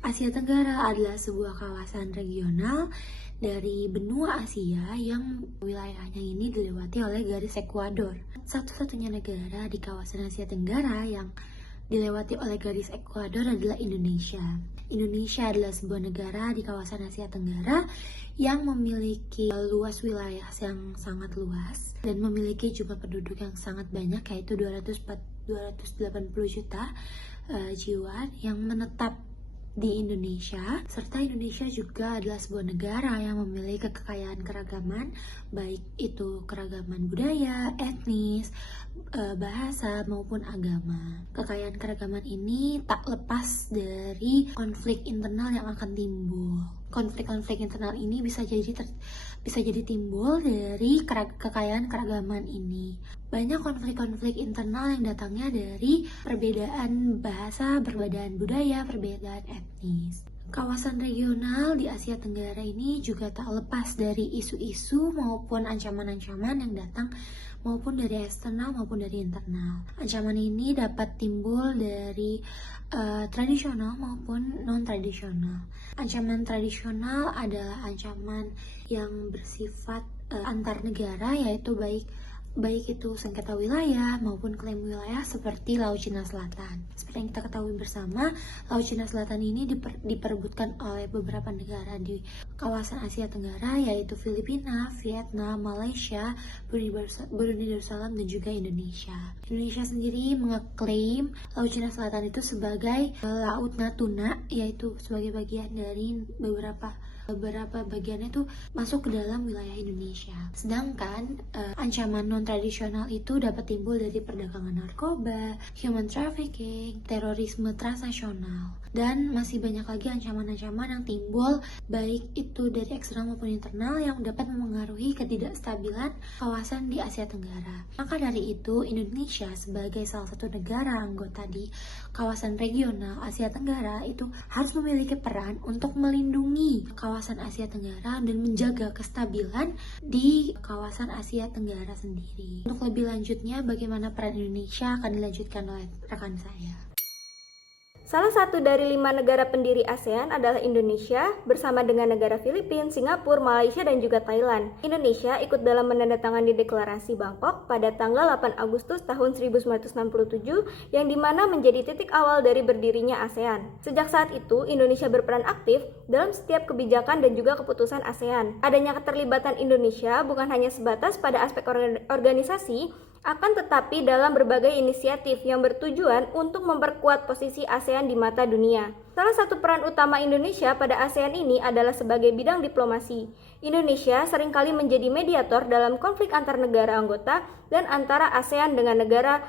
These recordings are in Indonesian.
Asia Tenggara adalah sebuah kawasan regional dari benua Asia yang wilayahnya ini dilewati oleh garis ekuador. Satu-satunya negara di kawasan Asia Tenggara yang dilewati oleh garis ekuador adalah Indonesia. Indonesia adalah sebuah negara di kawasan Asia Tenggara yang memiliki luas wilayah yang sangat luas dan memiliki jumlah penduduk yang sangat banyak, yaitu 280 juta jiwa yang menetap di Indonesia. Serta Indonesia juga adalah sebuah negara yang memiliki kekayaan keragaman, baik itu keragaman budaya, etnis, bahasa maupun agama. Kekayaan keragaman ini tak lepas dari konflik internal yang akan timbul. Konflik-konflik internal ini bisa jadi timbul dari kekayaan keragaman ini. Banyak konflik-konflik internal yang datangnya dari perbedaan bahasa, perbedaan budaya, perbedaan etnis. Kawasan regional di Asia Tenggara ini juga tak lepas dari isu-isu maupun ancaman-ancaman yang datang maupun dari eksternal maupun dari internal. Ancaman ini dapat timbul dari tradisional maupun non-tradisional. Ancaman tradisional adalah ancaman yang bersifat antar negara, yaitu baik itu sengketa wilayah maupun klaim wilayah seperti Laut Cina Selatan. Seperti yang kita ketahui bersama, Laut Cina Selatan ini diperebutkan oleh beberapa negara di kawasan Asia Tenggara, yaitu Filipina, Vietnam, Malaysia, Brunei Darussalam, dan juga Indonesia. Indonesia sendiri mengeklaim Laut Cina Selatan itu sebagai Laut Natuna, yaitu sebagai bagian dari beberapa bagiannya itu masuk ke dalam wilayah Indonesia. Sedangkan ancaman non-tradisional itu dapat timbul dari perdagangan narkoba, human trafficking, terorisme transnasional, dan masih banyak lagi ancaman-ancaman yang timbul baik itu dari eksternal maupun internal yang dapat memengaruhi ketidakstabilan kawasan di Asia Tenggara. Maka dari itu, Indonesia sebagai salah satu negara anggota di kawasan regional Asia Tenggara itu harus memiliki peran untuk melindungi kawasan Asia Tenggara dan menjaga kestabilan di kawasan Asia Tenggara sendiri. Untuk lebih lanjutnya, bagaimana peran Indonesia akan dilanjutkan oleh rekan saya. Salah satu dari 5 negara pendiri ASEAN adalah Indonesia bersama dengan negara Filipina, Singapura, Malaysia, dan juga Thailand. Indonesia ikut dalam menandatangani Deklarasi Bangkok pada tanggal 8 Agustus tahun 1967 yang dimana menjadi titik awal dari berdirinya ASEAN. Sejak saat itu, Indonesia berperan aktif dalam setiap kebijakan dan juga keputusan ASEAN. Adanya keterlibatan Indonesia bukan hanya sebatas pada aspek organisasi, akan tetapi dalam berbagai inisiatif yang bertujuan untuk memperkuat posisi ASEAN di mata dunia. Salah satu peran utama Indonesia pada ASEAN ini adalah sebagai bidang diplomasi. Indonesia seringkali menjadi mediator dalam konflik antar negara anggota dan antara ASEAN dengan negara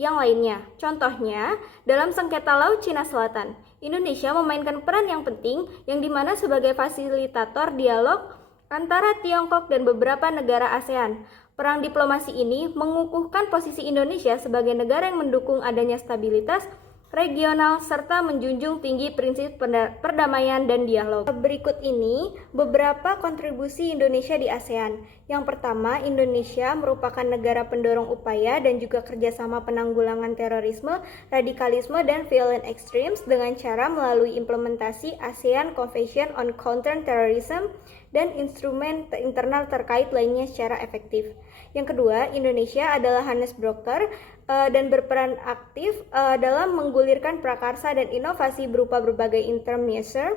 yang lainnya. Contohnya, dalam sengketa Laut Cina Selatan, Indonesia memainkan peran yang penting yang dimana sebagai fasilitator dialog antara Tiongkok dan beberapa negara ASEAN. Perang diplomasi ini mengukuhkan posisi Indonesia sebagai negara yang mendukung adanya stabilitas regional serta menjunjung tinggi prinsip perdamaian dan dialog. Berikut ini beberapa kontribusi Indonesia di ASEAN. Yang pertama, Indonesia merupakan negara pendorong upaya dan juga kerjasama penanggulangan terorisme, radikalisme, dan violent extremes dengan cara melalui implementasi ASEAN Convention on Counter-Terrorism dan instrumen internal terkait lainnya secara efektif. Yang kedua, Indonesia adalah harness broker dan berperan aktif dalam menggulirkan prakarsa dan inovasi berupa berbagai interim measure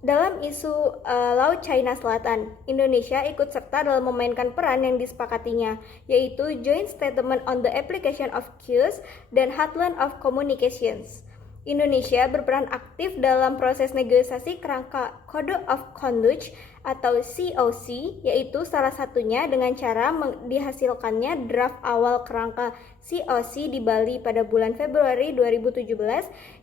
dalam isu Laut China Selatan. Indonesia ikut serta dalam memainkan peran yang disepakatinya, yaitu Joint Statement on the Application of Cues dan Heartland of Communications. Indonesia berperan aktif dalam proses negosiasi kerangka Code of Conduct atau COC, yaitu salah satunya dengan cara dihasilkannya draft awal kerangka COC di Bali pada bulan Februari 2017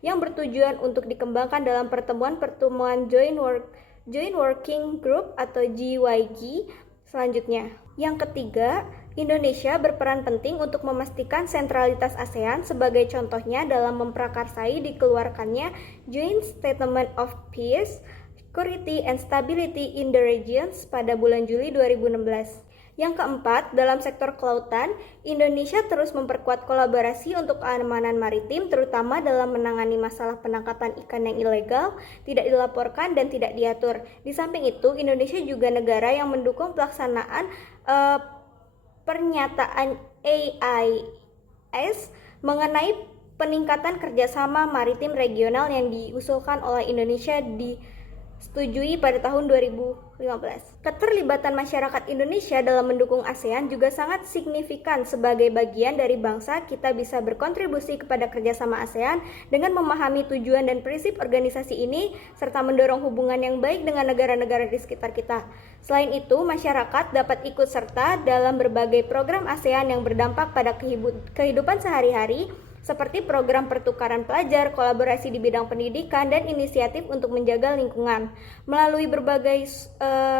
yang bertujuan untuk dikembangkan dalam pertemuan Joint Working Group atau GYG selanjutnya. Yang ketiga, Indonesia berperan penting untuk memastikan sentralitas ASEAN, sebagai contohnya dalam memprakarsai dikeluarkannya Joint Statement of Peace, Security and Stability in the Regions pada bulan Juli 2016. Yang keempat, dalam sektor kelautan, Indonesia terus memperkuat kolaborasi untuk keamanan maritim, terutama dalam menangani masalah penangkapan ikan yang ilegal, tidak dilaporkan, dan tidak diatur. Di samping itu, Indonesia juga negara yang mendukung pelaksanaan pernyataan AIS mengenai peningkatan kerjasama maritim regional yang diusulkan oleh Indonesia disetujui pada tahun 2015. Keterlibatan masyarakat Indonesia dalam mendukung ASEAN juga sangat signifikan. Sebagai bagian dari bangsa, kita bisa berkontribusi kepada kerjasama ASEAN dengan memahami tujuan dan prinsip organisasi ini, serta mendorong hubungan yang baik dengan negara-negara di sekitar kita. Selain itu, masyarakat dapat ikut serta dalam berbagai program ASEAN yang berdampak pada kehidupan sehari-hari, seperti program pertukaran pelajar, kolaborasi di bidang pendidikan, dan inisiatif untuk menjaga lingkungan. Melalui berbagai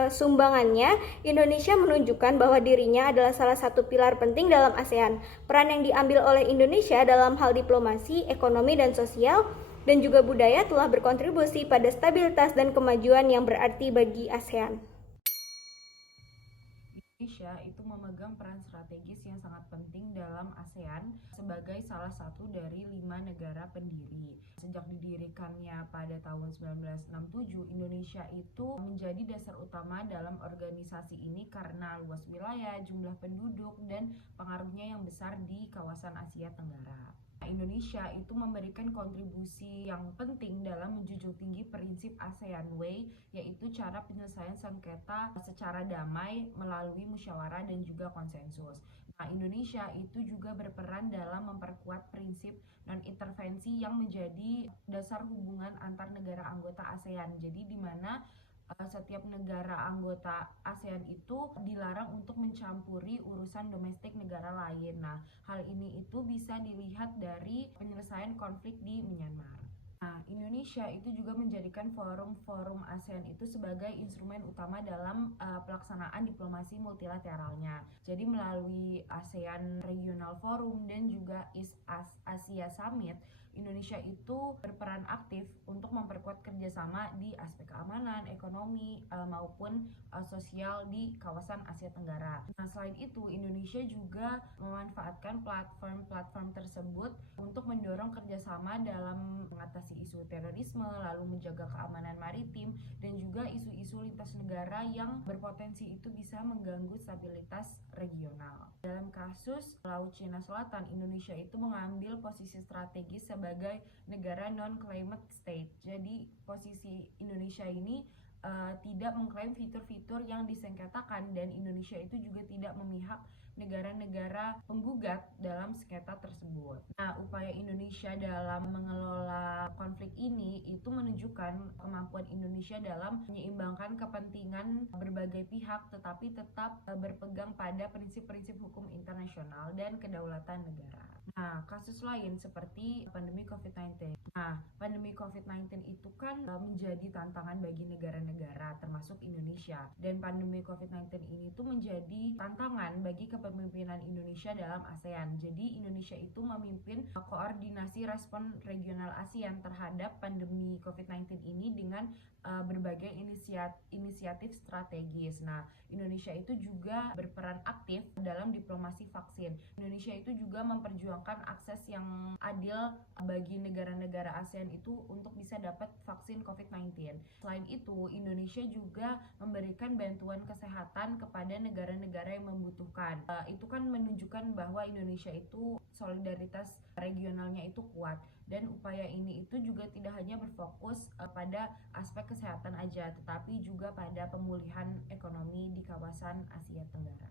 sumbangannya, Indonesia menunjukkan bahwa dirinya adalah salah satu pilar penting dalam ASEAN. Peran yang diambil oleh Indonesia dalam hal diplomasi, ekonomi, dan sosial, dan juga budaya telah berkontribusi pada stabilitas dan kemajuan yang berarti bagi ASEAN. Indonesia itu memegang peran strategis yang sangat penting dalam ASEAN sebagai salah satu dari 5 negara pendiri. Sejak didirikannya pada tahun 1967, Indonesia itu menjadi dasar utama dalam organisasi ini karena luas wilayah, jumlah penduduk, dan pengaruhnya yang besar di kawasan Asia Tenggara. Indonesia itu memberikan kontribusi yang penting dalam menjunjung tinggi prinsip ASEAN Way, yaitu cara penyelesaian sengketa secara damai melalui musyawarah dan juga konsensus. Nah, Indonesia itu juga berperan dalam memperkuat prinsip non-intervensi yang menjadi dasar hubungan antar negara anggota ASEAN. Jadi di mana setiap negara anggota ASEAN itu dilarang untuk mencampuri urusan domestik negara lain. Nah, hal ini itu bisa dilihat dari penyelesaian konflik di Myanmar. Nah, Indonesia itu juga menjadikan forum-forum ASEAN itu sebagai instrumen utama dalam pelaksanaan diplomasi multilateralnya. Jadi melalui ASEAN Regional Forum dan juga East Asia Summit, Indonesia itu berperan aktif untuk memperkuat kerjasama di aspek keamanan, ekonomi, maupun sosial di kawasan Asia Tenggara. Nah, selain itu, Indonesia juga memanfaatkan platform-platform tersebut untuk mendorong kerjasama dalam mengatasi isu terorisme, lalu menjaga keamanan maritim, dan juga isu-isu lintas negara yang berpotensi itu bisa mengganggu stabilitas regional. Dalam kasus Laut Cina Selatan, Indonesia itu mengambil posisi strategis sebagai negara non-climate state. Jadi posisi Indonesia ini tidak mengklaim fitur-fitur yang disengketakan, dan Indonesia itu juga tidak memihak negara-negara penggugat dalam sengketa tersebut. Nah, upaya Indonesia dalam mengelola konflik ini itu menunjukkan kemampuan Indonesia dalam menyeimbangkan kepentingan berbagai pihak, tetapi tetap berpegang pada prinsip-prinsip hukum internasional dan kedaulatan negara. Nah, kasus lain seperti pandemi COVID-19. Nah, pandemi COVID-19 itu kan menjadi tantangan bagi negara-negara termasuk Indonesia. Dan pandemi COVID-19 ini tuh menjadi tantangan bagi kepemimpinan Indonesia dalam ASEAN. Jadi Indonesia itu memimpin koordinasi respon regional ASEAN terhadap pandemi COVID-19 ini dengan berbagai inisiatif strategis. Nah, Indonesia itu juga berperan aktif dalam diplomasi vaksin. Indonesia itu juga memperjuangkan akses yang adil bagi negara-negara ASEAN itu untuk bisa dapat vaksin COVID-19. Selain itu, Indonesia juga memberikan bantuan kesehatan kepada negara-negara yang membutuhkan. Itu kan menunjukkan bahwa Indonesia itu solidaritas regionalnya itu kuat, dan upaya ini itu juga tidak hanya berfokus pada aspek kesehatan aja, tetapi juga pada pemulihan ekonomi di kawasan Asia Tenggara.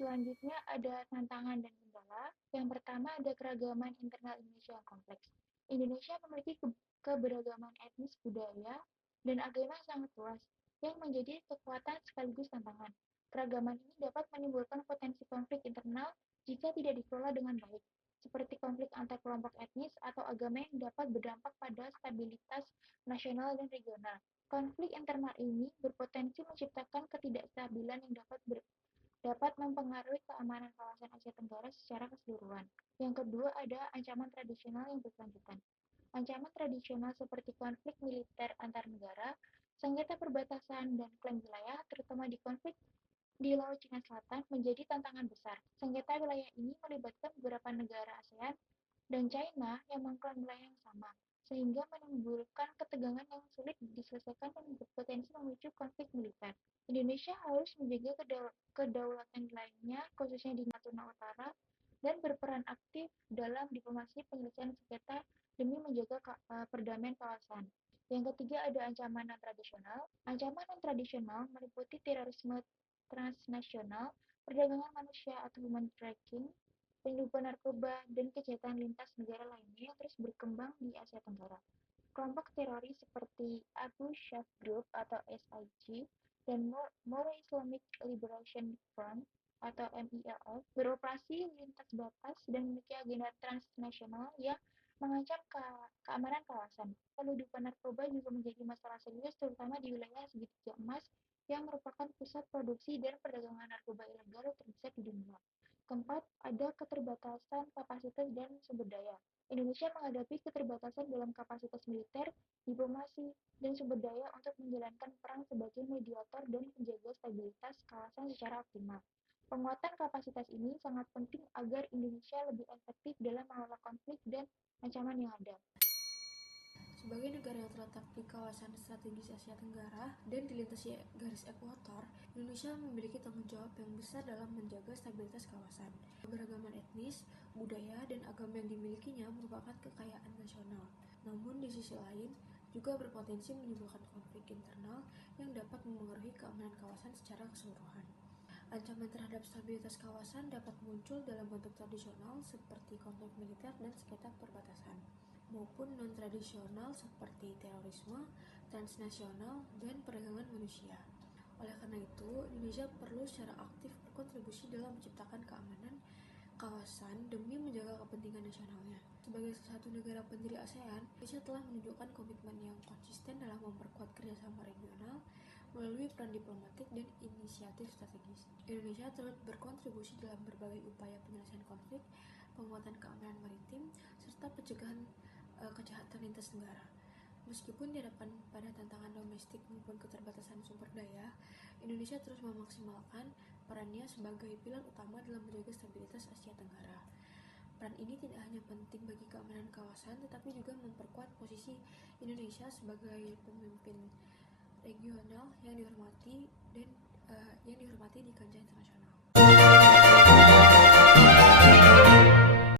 Selanjutnya ada tantangan dan kendala. Yang pertama ada keragaman internal Indonesia yang kompleks. Indonesia memiliki keberagaman etnis, budaya, dan agama yang sangat luas, yang menjadi kekuatan sekaligus tantangan. Keragaman ini dapat menimbulkan potensi konflik internal jika tidak dikelola dengan baik, seperti konflik antar kelompok etnis atau agama yang dapat berdampak pada stabilitas nasional dan regional. Konflik internal ini berpotensi menciptakan ketidakstabilan yang dapat mempengaruhi keamanan kawasan Asia Tenggara secara keseluruhan. Yang kedua ada ancaman tradisional yang berkelanjutan. Ancaman tradisional seperti konflik militer antar negara, sengketa perbatasan, dan klaim wilayah, terutama di konflik di Laut Cina Selatan menjadi tantangan besar. Sengketa wilayah ini melibatkan beberapa negara ASEAN dan China yang mengklaim wilayah yang sama, sehingga menimbulkan ketegangan yang sulit diselesaikan dan berpotensi memicu konflik militer. Indonesia harus menjaga kedaulatan wilayahnya, khususnya di Natuna Utara, dan berperan aktif dalam diplomasi penyelesaian sengketa demi menjaga perdamaian kawasan. Yang ketiga ada ancaman non-tradisional. Ancaman non-tradisional meliputi terorisme transnasional, perdagangan manusia atau human trafficking, penyelundupan narkoba, dan kejahatan lintas negara lainnya yang terus berkembang di Asia Tenggara. Kelompok teroris seperti Abu Shabaab Group atau SIG dan Moro Islamic Liberation Front atau MILF beroperasi lintas batas dan memiliki agenda transnasional yang mengancam keamanan kawasan. Penyelundupan narkoba juga menjadi masalah serius terutama di wilayah segitiga emas yang merupakan pusat produksi dan perdagangan narkoba ilegal terbesar di dunia. Keempat, ada keterbatasan kapasitas dan sumber daya. Indonesia menghadapi keterbatasan dalam kapasitas militer, diplomasi, dan sumber daya untuk menjalankan peran sebagai mediator dan menjaga stabilitas kawasan secara optimal. Penguatan kapasitas ini sangat penting agar Indonesia lebih efektif dalam mengelola konflik dan ancaman yang ada. Sebagai negara yang terletak di kawasan strategis Asia Tenggara dan dilintasi garis ekuator, Indonesia memiliki tanggung jawab yang besar dalam menjaga stabilitas kawasan. Keberagaman etnis, budaya, dan agama yang dimilikinya merupakan kekayaan nasional. Namun di sisi lain, juga berpotensi menimbulkan konflik internal yang dapat memengaruhi keamanan kawasan secara keseluruhan. Ancaman terhadap stabilitas kawasan dapat muncul dalam bentuk tradisional seperti konflik militer dan sengketa perbatasan, maupun non-tradisional seperti terorisme, transnasional, dan perdagangan manusia. Oleh karena itu, Indonesia perlu secara aktif berkontribusi dalam menciptakan keamanan kawasan demi menjaga kepentingan nasionalnya. Sebagai salah satu negara pendiri ASEAN, Indonesia telah menunjukkan komitmen yang konsisten dalam memperkuat kerjasama regional melalui peran diplomatik dan inisiatif strategis. Indonesia turut berkontribusi dalam berbagai upaya penyelesaian konflik, penguatan keamanan maritim, serta pencegahan kejahatan lintas negara. Meskipun dihadapkan pada tantangan domestik maupun keterbatasan sumber daya, Indonesia terus memaksimalkan perannya sebagai pilar utama dalam menjaga stabilitas Asia Tenggara. Peran ini tidak hanya penting bagi keamanan kawasan, tetapi juga memperkuat posisi Indonesia sebagai pemimpin regional yang dihormati di kancah internasional.